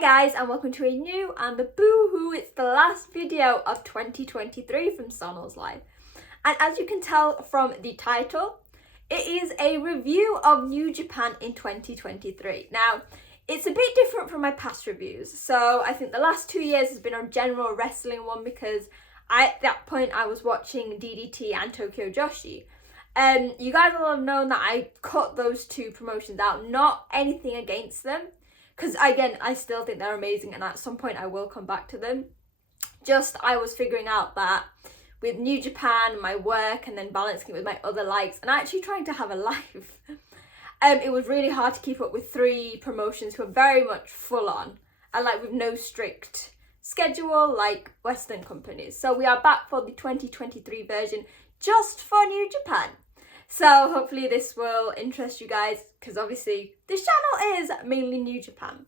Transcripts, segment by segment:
Hi guys, and welcome to a new and the boo-hoo, it's the last video of 2023 from Sono's Life. And as you can tell from the title, it is a review of New Japan in 2023. Now, it's a bit different from my past reviews. So I think the last 2 years has been a general wrestling one because at that point I was watching DDT and Tokyo Joshi. You guys will have known that I cut those two promotions out, not anything against them. Because again, I still think they're amazing and at some point I will come back to them. Just I was figuring out that with New Japan, my work, and then balancing it with my other likes and actually trying to have a life, it was really hard to keep up with three promotions who are very much full on and like with no strict schedule like Western companies. So we are back for the 2023 version just for New Japan. So hopefully this will interest you guys because obviously this channel is mainly New Japan.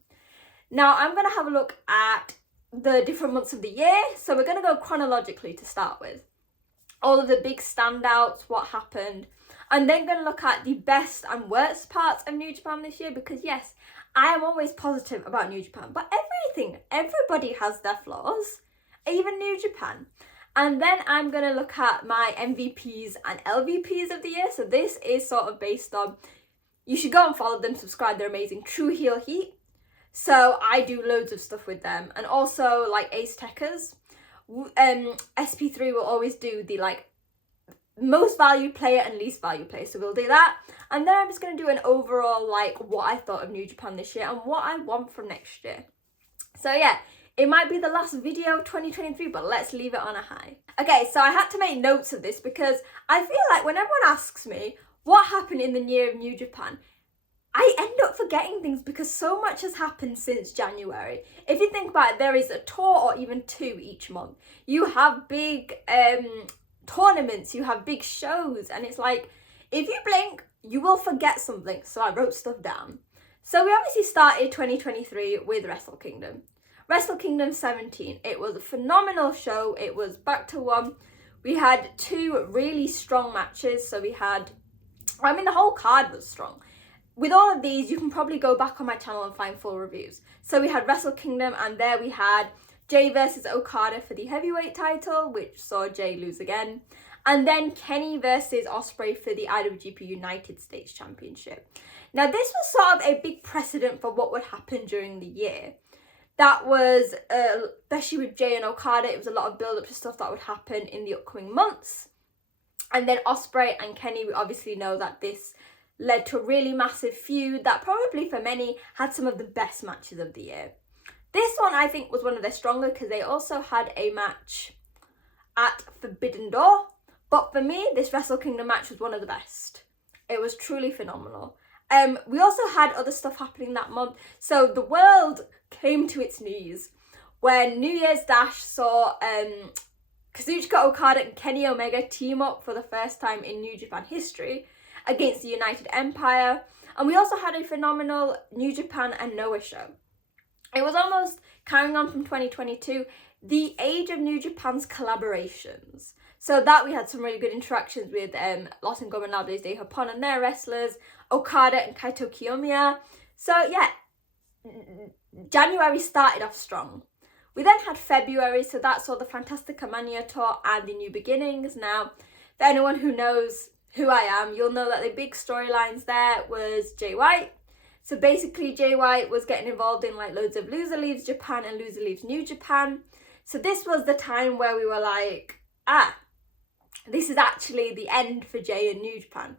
Now I'm going to have a look at the different months of the year. So we're going to go chronologically to start with. All of the big standouts, what happened. And then going to look at the best and worst parts of New Japan this year because yes, I am always positive about New Japan. But everybody has their flaws, even New Japan. And then I'm going to look at my MVPs and LVPs of the year. So this is sort of based on, you should go and follow them, subscribe, they're amazing. True Heel Heat. So I do loads of stuff with them. And also like Ace Techers. SP3 will always do the like most value player and least value player. So we'll do that. And then I'm just going to do an overall like what I thought of New Japan this year and what I want from next year. So yeah. It might be the last video of 2023, but let's leave it on a high. Okay, so I had to make notes of this because I feel like when everyone asks me what happened in the year of New Japan, I end up forgetting things because so much has happened since January. If you think about it, there is a tour or even two each month. You have big tournaments, you have big shows, and it's like, if you blink, you will forget something. So I wrote stuff down. So we obviously started 2023 with Wrestle Kingdom. Wrestle Kingdom 17. It was a phenomenal show. It was back to one. We had two really strong matches. So we had, the whole card was strong. With all of these, you can probably go back on my channel and find full reviews. So we had Wrestle Kingdom and there we had Jay versus Okada for the heavyweight title, which saw Jay lose again. And then Kenny versus Ospreay for the IWGP United States Championship. Now this was sort of a big precedent for what would happen during the year. That was, especially with Jay and Okada, it was a lot of build-up to stuff that would happen in the upcoming months. And then Ospreay and Kenny, we obviously know that this led to a really massive feud that probably for many had some of the best matches of the year. This one I think was one of their stronger because they also had a match at Forbidden Door. But for me, this Wrestle Kingdom match was one of the best. It was truly phenomenal. We also had other stuff happening that month. So the world came to its knees when New Year's Dash saw Kazuchika Okada and Kenny Omega team up for the first time in New Japan history against the United Empire. And we also had a phenomenal New Japan and Noah show. It was almost carrying on from 2022, the age of New Japan's collaborations. So that we had some really good interactions with Los Ingobernables de Japón and their wrestlers, Okada and Kaito Kiyomiya. So yeah, January started off strong. We then had February, so that saw the Fantastica Mania tour and the New Beginnings. Now, for anyone who knows who I am, you'll know that the big storylines there was Jay White. So basically Jay White was getting involved in like loads of Loser Leaves Japan and Loser Leaves New Japan. So this was the time where we were like, this is actually the end for Jay in New Japan.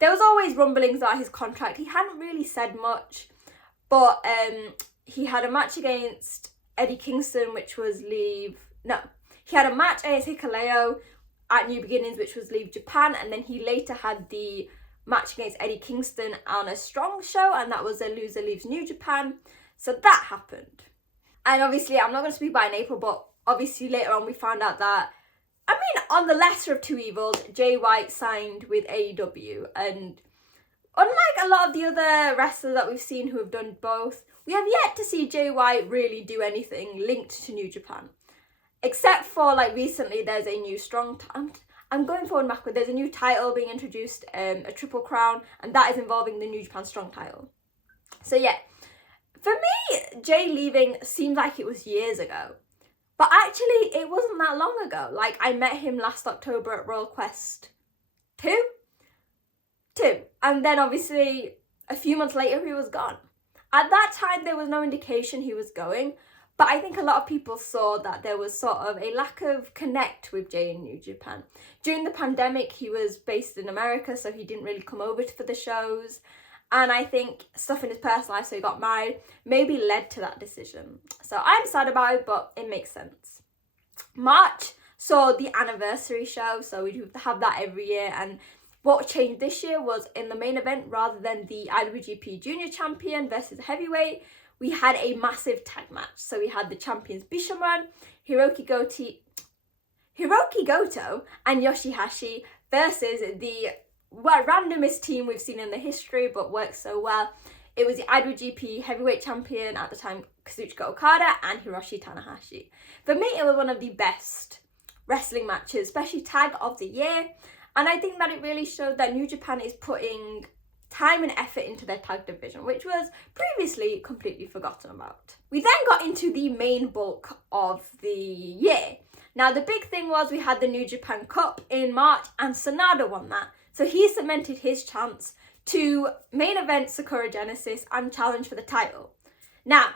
There was always rumblings about his contract. He hadn't really said much, but he had a match against Eddie Kingston, which was he had a match against Hikuleo at New Beginnings, which was Leave Japan, and then he later had the match against Eddie Kingston on a Strong show, and that was a Loser Leaves New Japan. So that happened. And obviously, I'm not going to speak about in April, but obviously later on we found out that, on the lesser of two evils, Jay White signed with AEW. And unlike a lot of the other wrestlers that we've seen who have done both, we have yet to see Jay White really do anything linked to New Japan. Except for, like, recently there's a new I'm going forward and backward. There's a new title being introduced, a Triple Crown, and that is involving the New Japan Strong title. So yeah, For me, Jay leaving seemed like it was years ago. But actually, it wasn't that long ago. Like, I met him last October at Royal Quest 2? 2. And then obviously, a few months later, he was gone. At that time, there was no indication he was going. But I think a lot of people saw that there was sort of a lack of connect with Jay in New Japan. During the pandemic, he was based in America, so he didn't really come over for the shows. And I think stuff in his personal life, so he got married, maybe led to that decision. So I'm sad about it, but it makes sense. March saw the anniversary show, so we have that every year. And what changed this year was in the main event, rather than the IWGP Junior Champion versus Heavyweight, we had a massive tag match. So we had the champions Bishamon, Hiroki Goto and Yoshihashi versus the randomest team we've seen in the history, but works so well. It was the IWGP Heavyweight Champion at the time, Kazuchika Okada, and Hiroshi Tanahashi. For me, it was one of the best wrestling matches, especially tag of the year. And I think that it really showed that New Japan is putting time and effort into their tag division, which was previously completely forgotten about. We then got into the main bulk of the year. Now, the big thing was we had the New Japan Cup in March, and Sanada won that. So he cemented his chance to main event Sakura Genesis and challenge for the title. Now,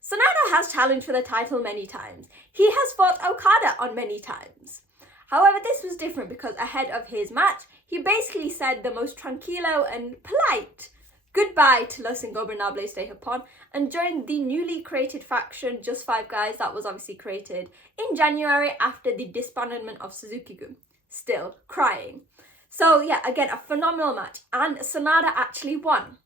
Sanada has challenged for the title many times. He has fought Okada on many times. However, this was different because ahead of his match, he basically said the most tranquilo and polite goodbye to Los Ingobernables de Japón and joined the newly created faction, Just Five Guys, that was obviously created in January after the disbandment of Suzuki-gun. Still crying. So yeah, again, a phenomenal match, and Sanada actually won.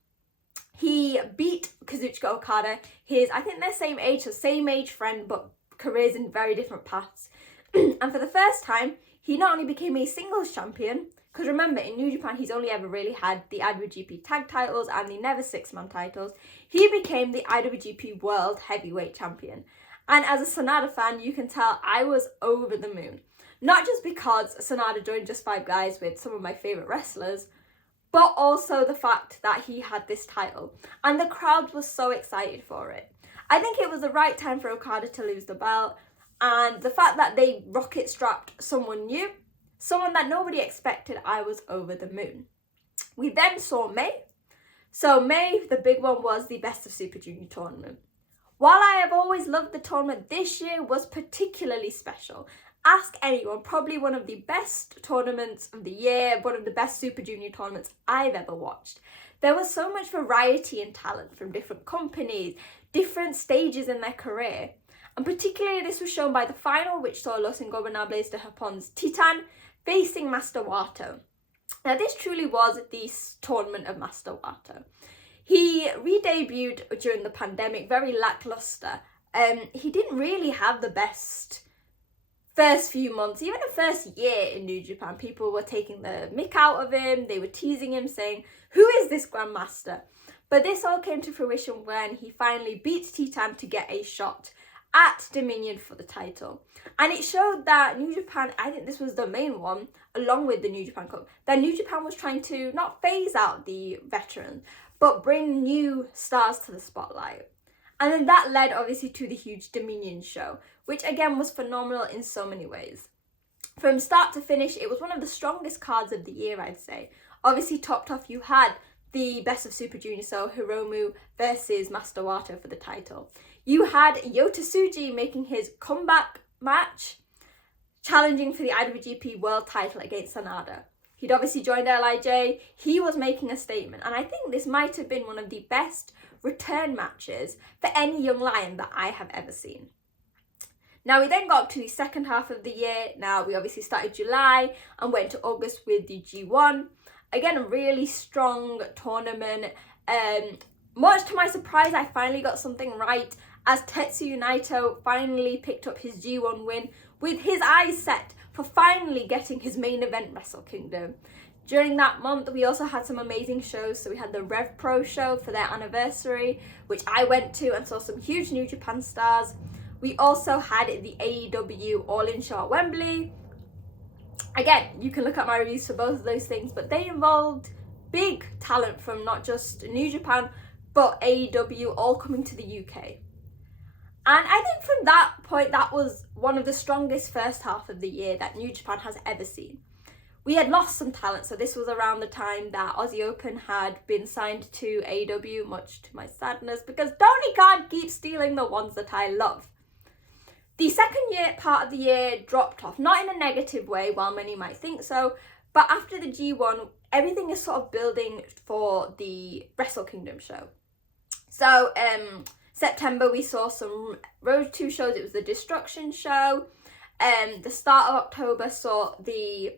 He beat Kazuchika Okada, I think they're same age friend, but careers in very different paths. And for the first time, he not only became a singles champion, because remember, in New Japan, he's only ever really had the IWGP tag titles and the never six-man titles. He became the IWGP World Heavyweight Champion. And as a Sanada fan, you can tell I was over the moon. Not just because Sanada joined Just Five Guys with some of my favourite wrestlers, but also the fact that he had this title. And the crowd was so excited for it. I think it was the right time for Okada to lose the belt. And the fact that they rocket strapped someone new, someone that nobody expected, I was over the moon. We then saw May. So May, the big one, was the Best of Super Junior tournament. While I have always loved the tournament, this year was particularly special. Ask anyone, probably one of the best tournaments of the year, one of the best Super Junior tournaments I've ever watched. There was so much variety and talent from different companies, different stages in their career. And particularly this was shown by the final, which saw Los Ingobernables de Japón's Titan facing Master Wato. Now this truly was the tournament of Master Wato. He re-debuted during the pandemic, very lackluster. He didn't really have the best first few months, even the first year in New Japan. People were taking the mick out of him, they were teasing him, saying, who is this Grandmaster? But this all came to fruition when he finally beat Titan to get a shot at Dominion for the title. And it showed that New Japan, I think this was the main one, along with the New Japan Cup, that New Japan was trying to not phase out the veterans, but bring new stars to the spotlight. And then that led obviously to the huge Dominion show, which again was phenomenal in so many ways. From start to finish, it was one of the strongest cards of the year, I'd say. Obviously topped off, you had the Best of Super Junior, so Hiromu versus Master Wato for the title. You had Yota Tsuji making his comeback match, challenging for the IWGP World title against Sanada. He'd obviously joined LIJ, he was making a statement, and I think this might have been one of the best return matches for any young lion that I have ever seen. Now we then got up to the second half of the year. Now we obviously started July and went to August with the G1. Again, a really strong tournament. Much to my surprise, I finally got something right as Tetsuya Naito finally picked up his G1 win with his eyes set for finally getting his main event Wrestle Kingdom. During that month, we also had some amazing shows. So we had the Rev Pro show for their anniversary, which I went to and saw some huge New Japan stars. We also had the AEW All-In show at Wembley. Again, you can look at my reviews for both of those things, but they involved big talent from not just New Japan, but AEW all coming to the UK. And I think from that point, that was one of the strongest first half of the year that New Japan has ever seen. We had lost some talent, so this was around the time that Aussie Open had been signed to AEW, much to my sadness, because Tony Khan keeps stealing the ones that I love. The second part of the year dropped off, not in a negative way, while many might think so, but after the G1, everything is sort of building for the Wrestle Kingdom show. So, September, we saw some Road 2 shows. It was the Destruction show. The start of October saw the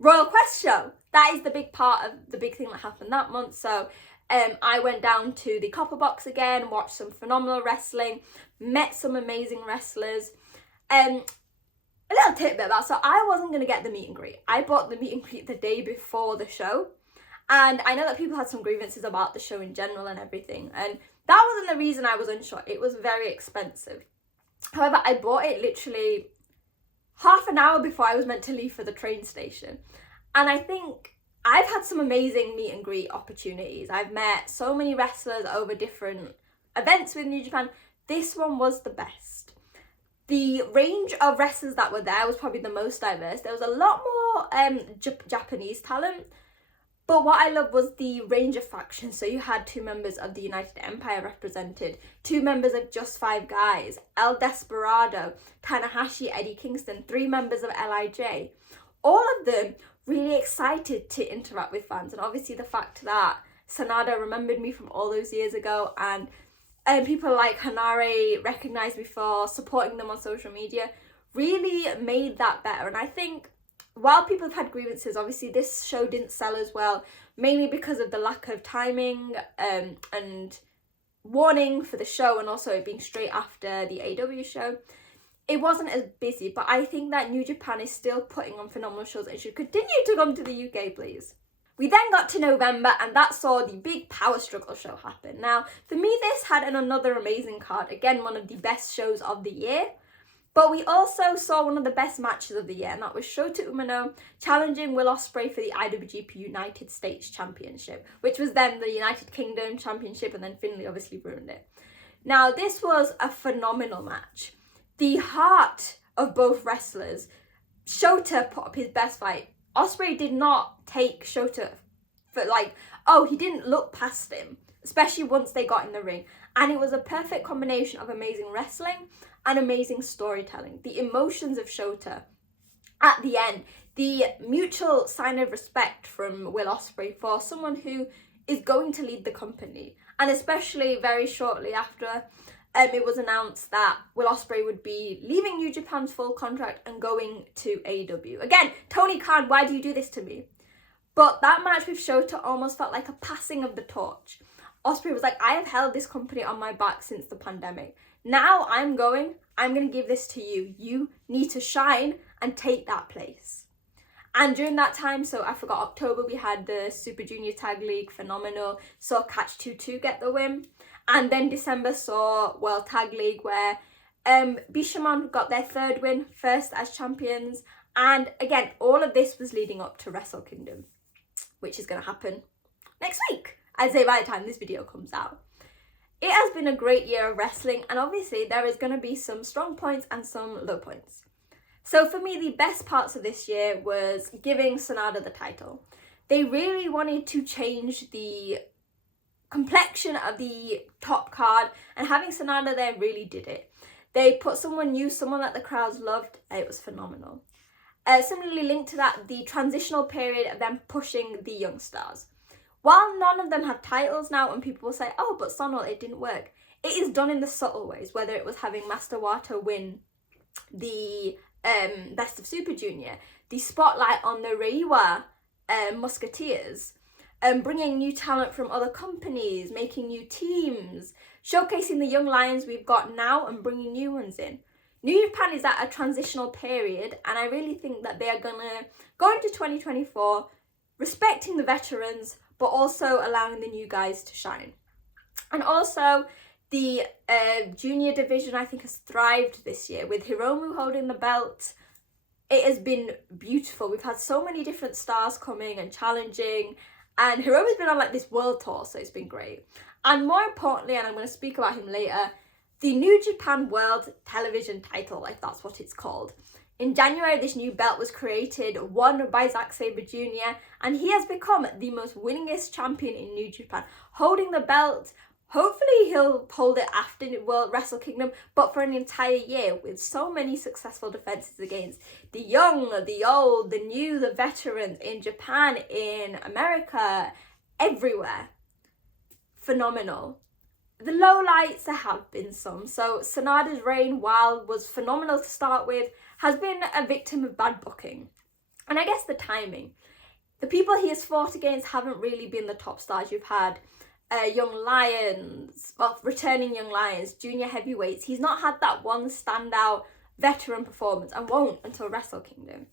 Royal Quest show. That is the big part of the big thing that happened that month. So I went down to the Copper Box again, watched some phenomenal wrestling, met some amazing wrestlers. A little tidbit about, so I wasn't going to get the meet and greet. I bought the meet and greet the day before the show. And I know that people had some grievances about the show in general and everything. And that wasn't the reason I was unsure. It was very expensive. However, I bought it literally half an hour before I was meant to leave for the train station. And I think I've had some amazing meet and greet opportunities. I've met so many wrestlers over different events with New Japan. This one was the best. The range of wrestlers that were there was probably the most diverse. There was a lot more Japanese talent. But what I loved was the range of factions. So you had 2 members of the United Empire represented, 2 members of Just 5 Guys, El Desperado, Tanahashi, Eddie Kingston, 3 members of LIJ. All of them really excited to interact with fans. And obviously the fact that Sanada remembered me from all those years ago, and people like Hanare recognized me for supporting them on social media really made that better. And I think while people have had grievances, obviously this show didn't sell as well, mainly because of the lack of timing and warning for the show, and also it being straight after the AEW show. It wasn't as busy, but I think that New Japan is still putting on phenomenal shows and should continue to come to the UK, please. We then got to November, and that saw the big Power Struggle show happen. Now, for me, this had another amazing card. Again, one of the best shows of the year. But we also saw one of the best matches of the year, and that was Shota Umino challenging Will Ospreay for the IWGP United States Championship, which was then the United Kingdom Championship, and then Finlay obviously ruined it. Now, this was a phenomenal match. The heart of both wrestlers. Shota put up his best fight. Ospreay did not take Shota for he didn't look past him, especially once they got in the ring. And it was a perfect combination of amazing wrestling and amazing storytelling. The emotions of Shota at the end, the mutual sign of respect from Will Ospreay for someone who is going to lead the company. And especially very shortly after it was announced that Will Ospreay would be leaving New Japan's full contract and going to AEW. Again, Tony Khan, why do you do this to me? But that match with Shota almost felt like a passing of the torch. Ospreay was like, I have held this company on my back since the pandemic. Now I'm going to give this to you. You need to shine and take that place. And during that time, so I forgot, October, we had the Super Junior Tag League, phenomenal. Saw Catch 2-2 get the win. And then December saw World Tag League, where Bishamon got their 3rd win, first as champions. And again, all of this was leading up to Wrestle Kingdom, which is going to happen next week. I'd say by the time this video comes out. It has been a great year of wrestling, and obviously there is going to be some strong points and some low points. So for me, the best parts of this year was giving Sanada the title. They really wanted to change the complexion of the top card, and having Sanada there really did it. They put someone new, someone that the crowds loved. It was phenomenal. Similarly linked to that, the transitional period of them pushing the young stars. While none of them have titles now, and people will say, oh, but Sonal, it didn't work. It is done in the subtle ways, whether it was having Master Wato win the Best of Super Junior, the spotlight on the Reiwa Musketeers, bringing new talent from other companies, making new teams, showcasing the young lions we've got now and bringing new ones in. New Japan is at a transitional period, and I really think that they are going to go into 2024 respecting the veterans, but also allowing the new guys to shine. And also, the junior division, I think, has thrived this year. With Hiromu holding the belt, it has been beautiful. We've had so many different stars coming and challenging, And Hiromu's been on like this world tour, so it's been great. And more importantly, and I'm going to speak about him later, the New Japan World Television title, like that's what it's called. In January, this new belt was created, won by Zack Sabre Jr., and he has become the most winningest champion in New Japan, holding the belt. Hopefully he'll hold it after World Wrestle Kingdom, but for an entire year with so many successful defenses against the young, the old, the new, the veterans in Japan, in America, everywhere. Phenomenal. The lowlights, there have been some. So Sanada's reign, while was phenomenal to start with, has been a victim of bad booking. And I guess the timing. The people he has fought against haven't really been the top stars. You've had young lions, well, returning young lions, junior heavyweights. He's not had that one standout veteran performance and won't until Wrestle Kingdom.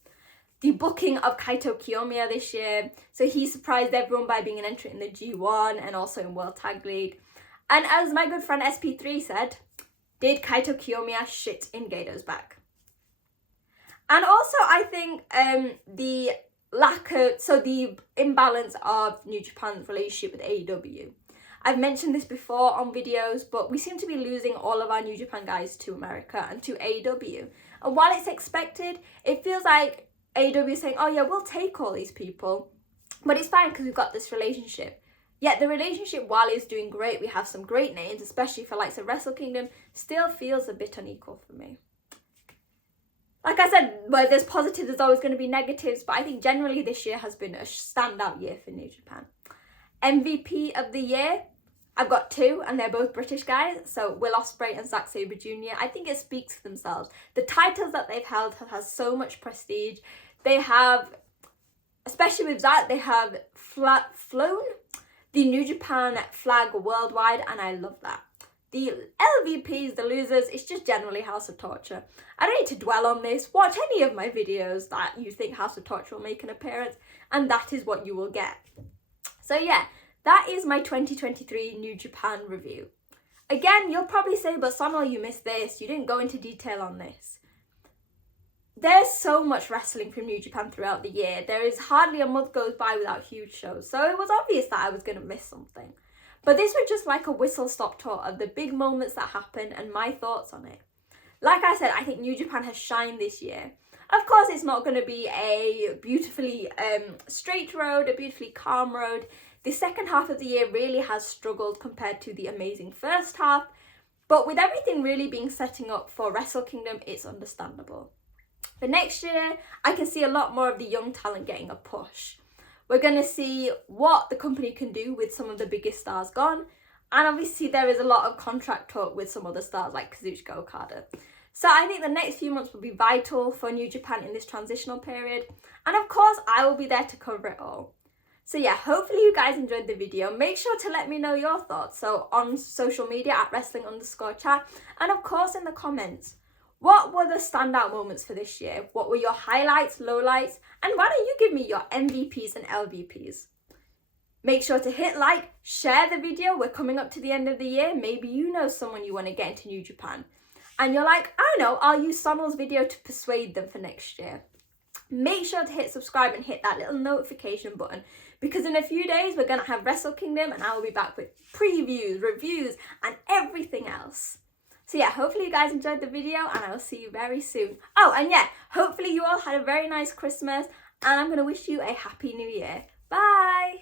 The booking of Kaito Kiyomiya this year, so he surprised everyone by being an entrant in the G1 and also in World Tag League. And as my good friend SP3 said, did Kaito Kiyomiya shit in Gedo's back? And also I think the imbalance of New Japan's relationship with AEW. I've mentioned this before on videos, but we seem to be losing all of our New Japan guys to America and to AEW. And while it's expected, it feels like AEW is saying, oh yeah, we'll take all these people, but it's fine because we've got this relationship. Yet the relationship, while it's doing great, we have some great names, especially for likes of Wrestle Kingdom, still feels a bit unequal for me. Like I said, where there's positives, there's always going to be negatives, but I think generally this year has been a standout year for New Japan. MVP of the year, I've got two, and they're both British guys, so Will Ospreay and Zack Sabre Jr. I think it speaks for themselves. The titles that they've held has so much prestige. They have, especially with that, they have flown the New Japan flag worldwide, and I love that. The LVPs, the losers, it's just generally House of Torture. I don't need to dwell on this. Watch any of my videos that you think House of Torture will make an appearance, and that is what you will get. So yeah, that is my 2023 New Japan review. Again, you'll probably say, but Sonal, you missed this. You didn't go into detail on this. There's so much wrestling from New Japan throughout the year. There is hardly a month goes by without huge shows. So it was obvious that I was going to miss something. But this was just like a whistle-stop tour of the big moments that happened and my thoughts on it. Like I said, I think New Japan has shined this year. Of course, it's not going to be a beautifully straight road, a beautifully calm road. The second half of the year really has struggled compared to the amazing first half. But with everything really being setting up for Wrestle Kingdom, it's understandable. For next year, I can see a lot more of the young talent getting a push. We're going to see what the company can do with some of the biggest stars gone. And obviously there is a lot of contract talk with some other stars like Kazuchika Okada. So I think the next few months will be vital for New Japan in this transitional period. And of course, I will be there to cover it all. So yeah, hopefully you guys enjoyed the video. Make sure to let me know your thoughts. So on social media at wrestling_chat, and of course in the comments. What were the standout moments for this year? What were your highlights, lowlights? And why don't you give me your MVPs and LVPs? Make sure to hit like, share the video. We're coming up to the end of the year. Maybe you know someone you want to get into New Japan. And you're like, I don't know, I'll use Sonal's video to persuade them for next year. Make sure to hit subscribe and hit that little notification button, because in a few days we're going to have Wrestle Kingdom and I will be back with previews, reviews and everything else. So yeah, hopefully you guys enjoyed the video and I will see you very soon. Oh, and yeah, hopefully you all had a very nice Christmas and I'm going to wish you a happy new year. Bye!